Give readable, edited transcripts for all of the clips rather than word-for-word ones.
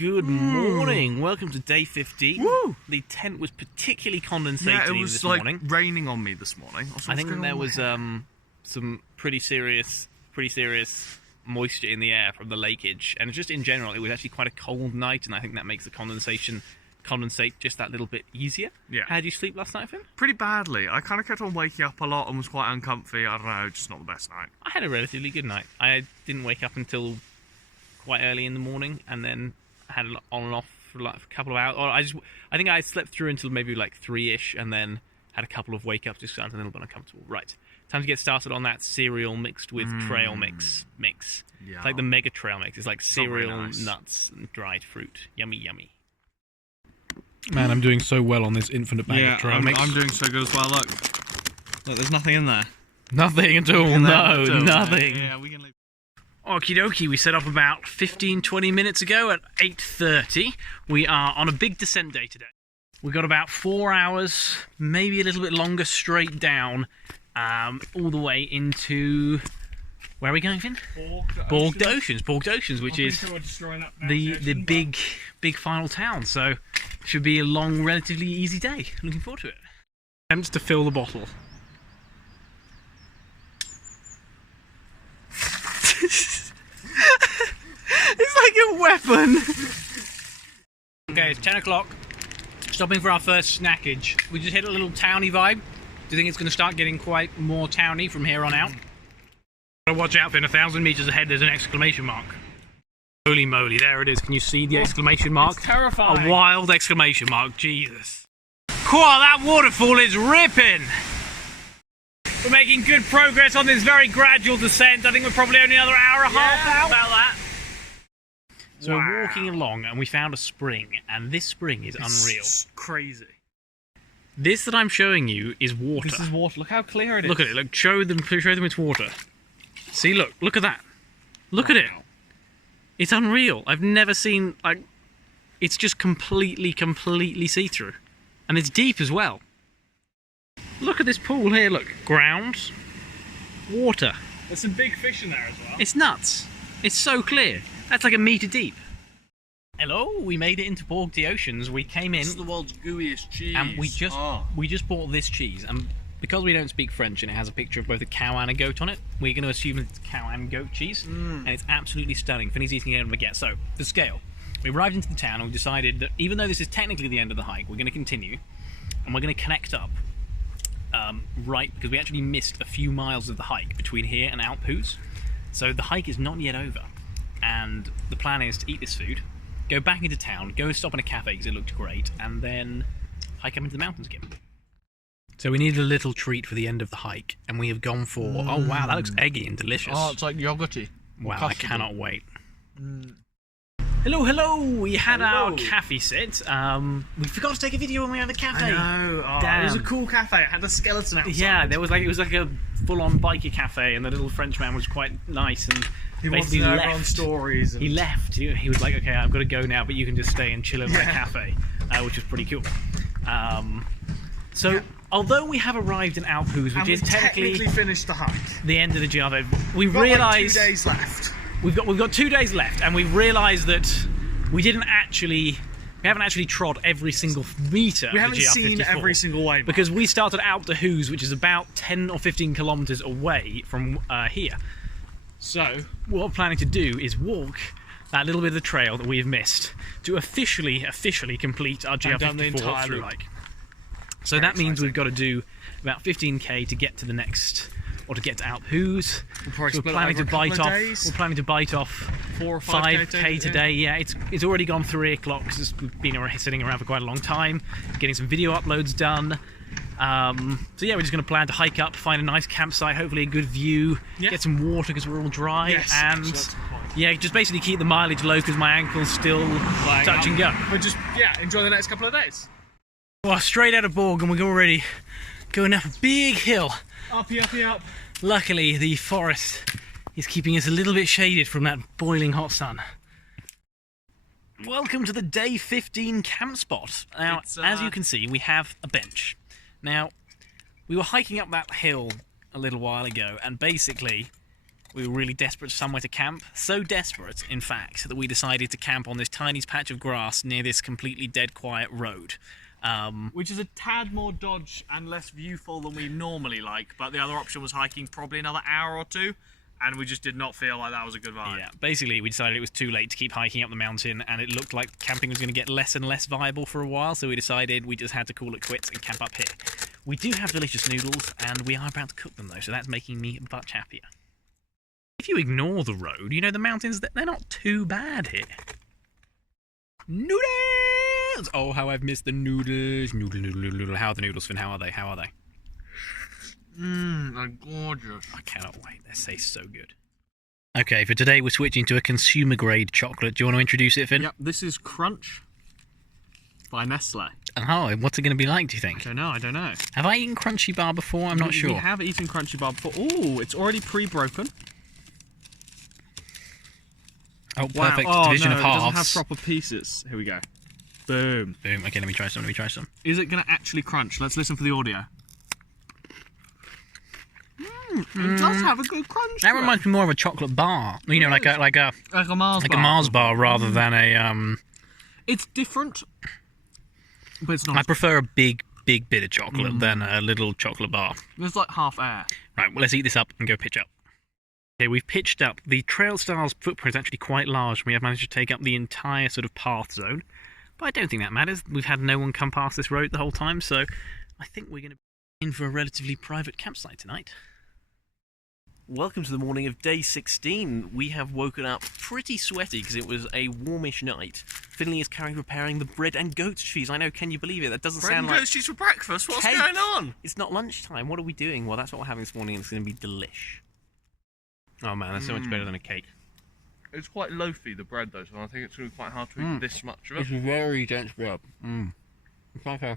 Good morning. Welcome to day 15. Woo! The tent was particularly condensating Yeah, it was this like morning. raining on me this morning. I think there was some pretty serious moisture in the air from the lakeage, and just in general, it was actually quite a cold night, and I think that makes the condensate just that little bit easier. Yeah. How did you sleep last night, Finn? Pretty badly. I kind of kept on waking up a lot and was quite uncomfy. I don't know, just not the best night. I had a relatively good night. I didn't wake up until quite early in the morning, and then I had it on and off for like a couple of hours. Or I think I slept through until maybe like 3ish, and then had a couple of wake ups, just sounded a little bit uncomfortable. Right, time to get started on that cereal mixed with trail mix. Yeah. It's like the mega trail mix. It's like cereal, nice. nuts, and dried fruit. Yummy, yummy. Man, I'm doing so well on this infinite bag of trail mix. I'm doing so good as well. Look, there's nothing in there. Nothing at all. No, nothing. Yeah, we can leave. Okie dokie, we set off about 15-20 minutes ago at 8:30. We are on a big descent day today. We've got about 4 hours, maybe a little bit longer, straight down, all the way into... Where are we going, Finn? Borged Oceans, which is the big final town. So, should be a long, relatively easy day. Looking forward to it. Attempts to fill the bottle. It's like a weapon. Okay, it's 10 o'clock. Stopping for our first snackage. We just hit a little towny vibe. Do you think it's going to start getting quite more towny from here on out? Gotta watch out, Finn. 1,000 meters ahead, there's an exclamation mark. Holy moly, there it is. Can you see the exclamation mark? It's terrifying. A wild exclamation mark. Jesus. Cool, that waterfall is ripping. We're making good progress on this very gradual descent. I think we're probably only another hour and a half out. About that. So we're walking along and we found a spring, and this spring is unreal. Crazy. This that I'm showing you is water. This is water. Look how clear it is. Look at it. Look, show them it's water. See, look at that. Look at it. It's unreal. I've never seen, like, it's just completely see-through. And it's deep as well. Look at this pool here, look. Ground, water. There's some big fish in there as well. It's nuts. It's so clear. That's like a metre deep. Hello, we made it into Borged Oceans. We came in. This is the world's gooeyest cheese. And we just bought this cheese. And because we don't speak French and it has a picture of both a cow and a goat on it, we're going to assume it's cow and goat cheese. And it's absolutely stunning. Finney's eating it and baguette. So, the scale. We arrived into the town and we decided that even though this is technically the end of the hike, we're going to continue. And we're going to connect up. Right, because we actually missed a few miles of the hike between here and Alphoos. So the hike is not yet over. And the plan is to eat this food, go back into town, go stop in a cafe because it looked great, and then hike up into the mountains again. So we needed a little treat for the end of the hike, and we have gone for... Oh wow, that looks eggy and delicious. Oh, it's like yogurty. Wow, I cannot wait. Hello, we had our cafe sit. We forgot to take a video when we were at the cafe. I know. Oh, Damn. it was a cool cafe. It had a skeleton outside. Yeah, it was like a full-on biker cafe, and the little Frenchman was quite nice, and He basically wanted to know left. everyone's stories. And... He left. He was like, okay, I've got to go now, but you can just stay and chill in my cafe, which was pretty cool. Although we have arrived in Alphoos, which is technically finished the hike, the end of the GR54, we got realised... like 2 days left. We've got 2 days left, and we've realised that we haven't actually trod every single metre of the GR54. We haven't seen every single way. Because we started out to Hoos, which is about 10 or 15 kilometres away from here. So, what we're planning to do is walk that little bit of the trail that we've missed to officially complete our GR54 through hike. So that means we've got to do about 15k to get to the next, or to get to Alphoos. We're planning to bite off. We're planning to bite off 4 or 5k today. Yeah, it's already gone 3 o'clock because we've been sitting around for quite a long time, getting some video uploads done. So yeah, we're just going to plan to hike up, find a nice campsite, hopefully a good view, get some water because we're all dry, and yeah, just basically keep the mileage low because my ankle's still touch and go. But just enjoy the next couple of days. Well, straight out of Borg, and we're already going up a big hill. Uppy, uppy, up. Luckily, the forest is keeping us a little bit shaded from that boiling hot sun. Welcome to the day 15 camp spot. Now, as you can see, we have a bench. Now, we were hiking up that hill a little while ago, and basically, We were really desperate for somewhere to camp. So desperate, in fact, that we decided to camp on this tiny patch of grass near this completely dead quiet road. Which is a tad more dodge and less viewful than we normally like, but the other option was hiking probably another hour or two, and we just did not feel like that was a good vibe. Yeah, basically we decided it was too late to keep hiking up the mountain, and it looked like camping was going to get less and less viable for a while, so we decided we just had to call it quits and camp up here. We do have delicious noodles, and we are about to cook them though, so that's making me much happier. If you ignore the road, you know, the mountains, they're not too bad here. Noodles! Oh, how I've missed the noodles. Noodle. How are the noodles, Finn? How are they? They're gorgeous. I cannot wait. They taste so good. Okay, for today we're switching to a consumer-grade chocolate. Do you want to introduce it, Finn? Yep, this is Crunch by Nestle. Oh, what's it going to be like, do you think? I don't know. Have I eaten Crunchy Bar before? I'm not sure. We have eaten Crunchy Bar before. Ooh, it's already pre-broken. Oh, perfect division of halves. It doesn't have proper pieces. Here we go. Boom. Boom. Okay, let me try some. Is it going to actually crunch? Let's listen for the audio. It does have a good crunch. That reminds me more of a chocolate bar. You know, like a Mars bar rather than a. It's different, but it's not. I prefer a big bit of chocolate than a little chocolate bar. There's like half air. Right. Well, let's eat this up and go pitch up. Okay, we've pitched up. The Trail Star's footprint is actually quite large. We have managed to take up the entire sort of path zone, but I don't think that matters. We've had no one come past this road the whole time, so I think we're going to be in for a relatively private campsite tonight. Welcome to the morning of day 16. We have woken up pretty sweaty because it was a warmish night. Finley is currently preparing the bread and goat cheese. I know, can you believe it? That doesn't sound like... Bread and goat cheese for breakfast? What's cake. Going on? It's not lunchtime. What are we doing? Well, that's what we're having this morning, and it's going to be delish. Oh man, that's so much better than a cake. It's quite loafy, the bread, though, so I think it's going to be quite hard to eat this much of it. It's very dense bread. It's like a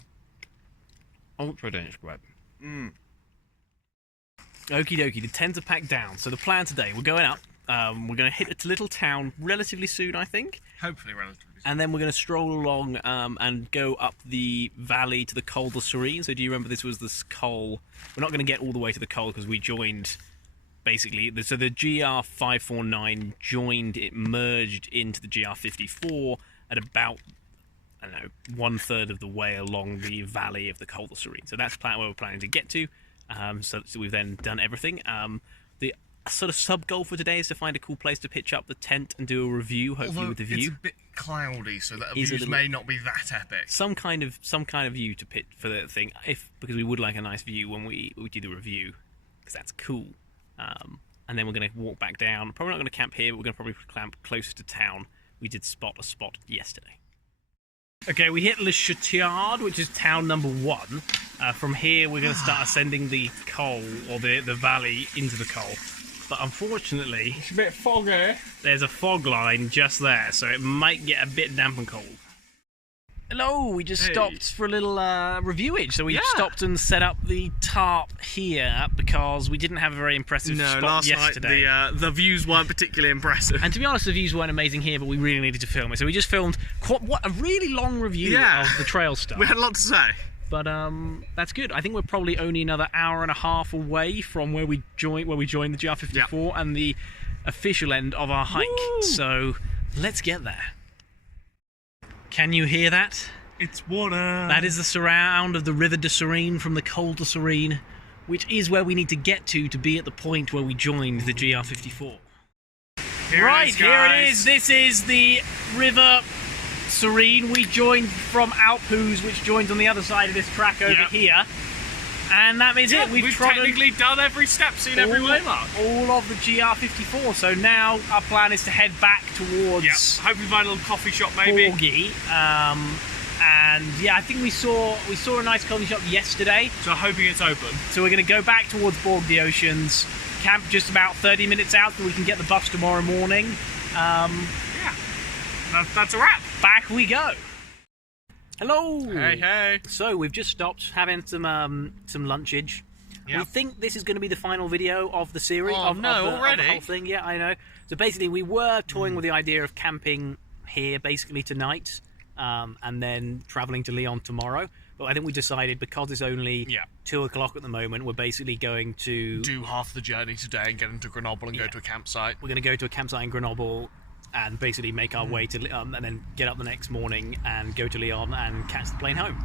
ultra dense bread. Okie dokie, the tents are packed down. So the plan today, we're going up. We're going to hit a little town relatively soon, I think. Hopefully relatively soon. And then we're going to stroll along and go up the valley to the Col de Serene. So do you remember this was this Col? We're not going to get all the way to the Col because we joined... Basically, so the GR549 joined, it merged into the GR54 at about, I don't know, 1/3 of the way along the valley of the Col de Serene. So that's where we're planning to get to. So we've then done everything. The sort of sub-goal for today is to find a cool place to pitch up the tent and do a review, hopefully with the view. It's a bit cloudy, so that views may not be that epic. Some kind of view to pitch for the thing, because we would like a nice view when we do the review, because that's cool. And then we're going to walk back down. Probably not going to camp here, but we're going to probably camp closer to town. We did spot a spot yesterday. Okay, we hit Le Châteard, which is town number 1. From here, we're going to start ascending the Col, or the valley, into the Col. But unfortunately... It's a bit foggy. There's a fog line just there, so it might get a bit damp and cold. Hello, we just stopped for a little reviewage. So we stopped and set up the tarp here because we didn't have a very impressive spot yesterday. Last night the views weren't particularly impressive. And to be honest, the views weren't amazing here, but we really needed to film it. So we just filmed a really long review of the Trail Star. We had a lot to say. But that's good. I think we're probably only another hour and a half away from where we joined the GR54 and the official end of our hike. Woo! So let's get there. Can you hear that? It's water. That is the surround of the River de Serene from the Col de Serene, which is where we need to get to be at the point where we joined the GR54. Here it is. This is the River Serene. We joined from Alphoos, which joins on the other side of this track over here. And that means we've technically done every step, seen every waymark. All of the GR54. So now our plan is to head back towards... Hopefully find a little coffee shop maybe. Borgy. And yeah, I think we saw a nice coffee shop yesterday. So hoping it's open. So we're going to go back towards Bourg des Oceans, camp just about 30 minutes out so we can get the bus tomorrow morning. That's a wrap. Back we go. Hello. Hey. So we've just stopped having some lunchage. Yep. We think this is going to be the final video of the series. Already? Of the whole thing. Yeah, I know. So basically, we were toying with the idea of camping here basically tonight. and then traveling to Lyon tomorrow. But I think we decided, because it's only 2 o'clock at the moment, we're basically going to do half the journey today and get into Grenoble and go to a campsite. We're going to go to a campsite in Grenoble and basically make our way to and then get up the next morning and go to Lyon and catch the plane home.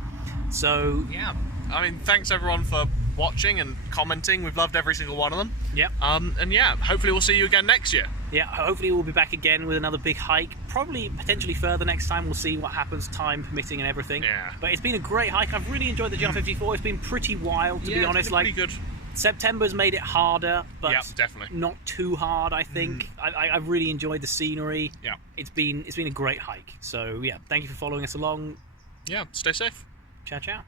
So yeah, I mean, thanks everyone for watching and commenting. We've loved every single one of them. Yep. And yeah, hopefully we'll see you again next year. Yeah, hopefully we'll be back again with another big hike. Probably potentially further next time. We'll see what happens, time permitting and everything. Yeah. But it's been a great hike. I've really enjoyed the GR54. It's been pretty wild, to be honest. Pretty good. September's made it harder, but definitely not too hard, I think. I've really enjoyed the scenery. Yeah. It's been a great hike. So yeah, thank you for following us along. Yeah, stay safe. Ciao, ciao.